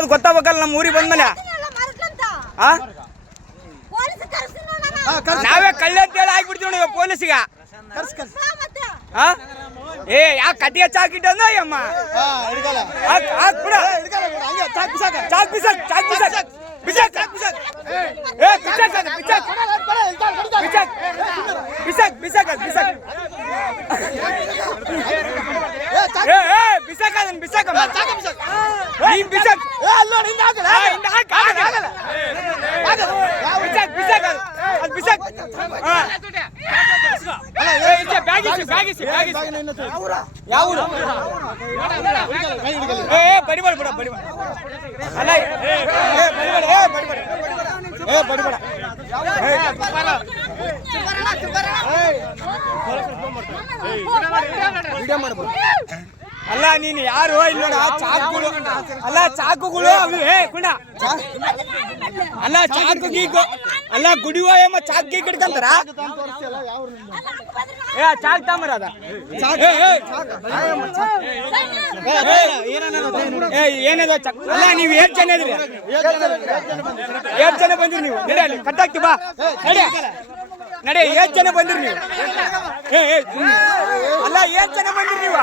ಎಂಬುದು ಗೊತ್ತಾಗಬೇಕಲ್ಲ ನಮ್ಮ ಊರಿಗೆ ಬಂದ್ಮೇಲೆ ಆ? ನಾವೇ. ಕಳ್ಳೆ ಅಂತೇಳಿ ಆಗ್ಬಿಡ್ತೀವಿ ನೋಡಿ ಪೊಲೀಸಿಗ. ಆ? ಏ ಯಾಕೆ ಕಟ್ಟಿ ಚಾಕಿಟ್ಟಂದ ಅಮ್ಮ? ಹಾಕ್ ಹಾಕ್ ಬಿಡ. ಚಾಕ್ ಬಿಸಾಕ್. ಚಾಕ್ ಬಿಸಾಕ್ ಚಾಕ್ ಬಿಸಾಕ್. ಬಿಸಾಕ್. ಬಿಸಾಕ್ ಏ ಬಿಸಾಕ್ ಬಿಸಾಕ್ ಬಿಸಾಕ್. ಬಿಸಾಕ್ ಬಿಸಾಕ್ ಬಿಸಾಕ್ ಏ ಏ ಬಿಸಾಕ್ ಅದನ್ನ ಬಿಸಾಕ್ ಅಮ್ಮ. ನೀನ್ ಬಿಸಾಕ್ ಆ, ಹಿಂದೆ ಹಾಕ್, ಆಗಲ್ಲ, ಆಗಲ್ಲ. ಬಿಸಾಕ್ ಬಿಸಾಕ್ ಅದು. ಬಿಸಾಕ್. ಬ್ಯಾಗ್ ಇಸಿ, ಬ್ಯಾಗ್ ಇಸಿ, ಬ್ಯಾಗ್ ಇಸಿ. ಯಾವ ಊರು? ಏ ಏ, ಬಡಿಬೇಡ ಬಿಡ ಬಡಿಬೇಡ ಅಲ್ಲ ಏ ಏ, ಬಡಿಬೇಡ ಏ ಬಡಿಬೇಡ ಏ ಬಡಿಬೇಡ ಅಲ್ಲ ನೀನು ಯಾರು? ಇಲ್ಲಿ ನೋಡ ಚಾಕುಗಳು. ಅಲ್ಲ ಚಾಕುಗಳು ಅವು ಕುಂಡ. ಅಲ್ಲ ಚಾಕು ಗೀಕು. ಅಲ್ಲ ಗುಡಿವ ಏಮ ಚಾಕ್ ಗೀಕ್ ಇಟ್ಕಂತಾರ ಏ ಚಾಕ್ ತಾಮರ ಅದ. ಏನದ ಚಕ್? ಅಲ್ಲ ನೀವು ಏಟ್ ಜನ ಇದ್ರಿ ಏಟ್ ಜನ ಬಂದಿರಿ ನೀವು. ನಡೆ ಅಲ್ಲಿ ಕಟ್ಟಾಕ್ತಿ ಬಾ. ನಡೆ. ನಡಿ ಏಟ್ ಜನ ಬಂದಿರಿ ನೀವು. ಅಲ್ಲ ಏಟ್ ಜನ ಬಂದಿರಿ ನೀವು.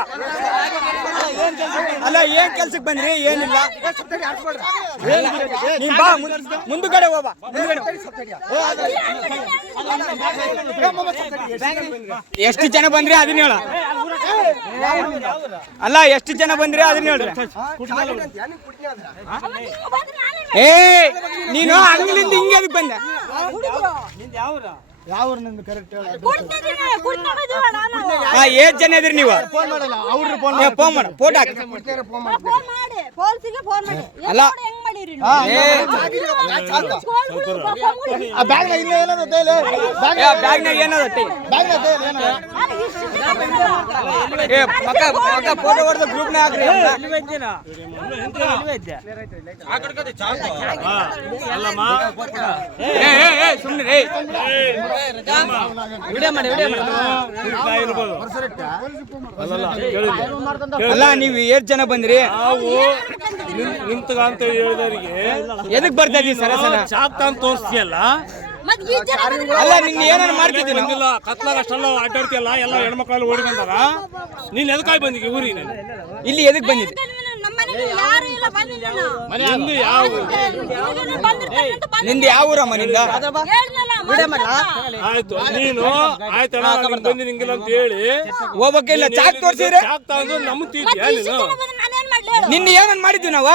ಏನ್ ಕೆಲ್ಸಕ್ಕೆ ಬಂದ್ರಿ? ಏನಿಲ್ಲ. ನೀನ್ ಮುಂದ್ಗಡೆ ಹೋಗ ಎಷ್ಟು ಜನ ಬಂದ್ರಿ? ಅದನ್ನ ಹೇಳ. ಅಲ್ಲ, ಎಷ್ಟು ಜನ ಬಂದ್ರಿ? ಅದನ್ನ ಹೇಳ್ರಿ. ಏ, ನೀನು ಅಂಗ್ಲಿಂದ ಹಿಂಗೆ ಅದಕ್ಕೆ ಬಂದೆ? ಯಾವ ನಿಂದು ಕರೆಕ್ಟ್ ಹಾ ಏಟ್ ಜನ ಇದ್ರಿ ನೀವು. ಫೋನ್ ಮಾಡಲ್ಲ ಅವ್ರು ಫೋನ್ ಏ, ಫೋನ್ ಮಾಡು ಫೋಟೋ ಹಾಕಿ ಅಲ್ಲ. ಆ ಬ್ಯಾಗ್ ಇಲ್ಲ ಏನದ ತೇಲೆ ಬ್ಯಾಗ್ ಏ ಬ್ಯಾಗ್ನಾಗ ಏನದತ್ತಿ ಬ್ಯಾಗ್ ಏನದ ಏ ಪಕ್ಕ ಪಕ್ಕ ಫೋಟೋ ಹೊಡೆದ ನೇ ಹಾಕ್ರಿ ಅಂತ. ಏ ಏ ಏ ಸುಮ್ಮನೆ ರೇ ವಿಡಿಯೋ ಮಾಡಿ ವಿಡಿಯೋ ಮಾಡಿ. ಅಲ್ಲ ನೀವು ಏಟ್ ಜನ ಬಂದ್ರಿ? ನಾವು ನಿಂತಗ ಅಂತ ಹೇಳಿದವರಿಗೆ ಎದಕ್ ಬರ್ತಾ ಇದೀವಿ ಸರ ಸರ ಚಾಕ್ತ ಅಂತ ತೋರಿಸ್ತೀಯಲ್ಲ? ಅಲ್ಲ ನಿನ್ನ ಏನಾರು ಮಾಡ್ತಿದ್ದೀನಿ ನಂಗಿಲ್ಲ ಕತ್ಲಾಗ ಅಷ್ಟೆಲ್ಲ ಅಡ್ಡಾಡ್ತಿಯಲ್ಲ ಎಲ್ಲ ಹೆಣ್ಮಕ್ಳು ಓಡಿ ಬಂದಾರ? ನೀನ್ ಎದಕ್ಕಾಗಿ ಬಂದಿ ಊರಿ ನೀನು? ಇಲ್ಲಿ ಎದಕ್ ಬಂದಿದ್ದೆ? ನಿಂದು ಯಾವ ನಿಂದ ಯಾವ ಊರಮ್ಮ ನಿಂದ? ಆಯ್ತು ನೀನು ಆಯ್ತಣ್ಣ ನಾನು ಬಂದಿ ನಿಂಗಿಲ್ಲ ಅಂತ ಹೇಳಿ. ಹೋಗ್ಬೇಕಿಲ್ಲ ಚಾಕ್ ತೋರ್ಸಿದ್ರೆ? ಚಾಕ್ ತಗೊಂಡು ನಮ್ಮ ತೀರ್ತಿಯಾ ನೀನು ನಿನ್ನ ಏನನ್ ಮಾಡಿದ್ವಿ ನಾವು?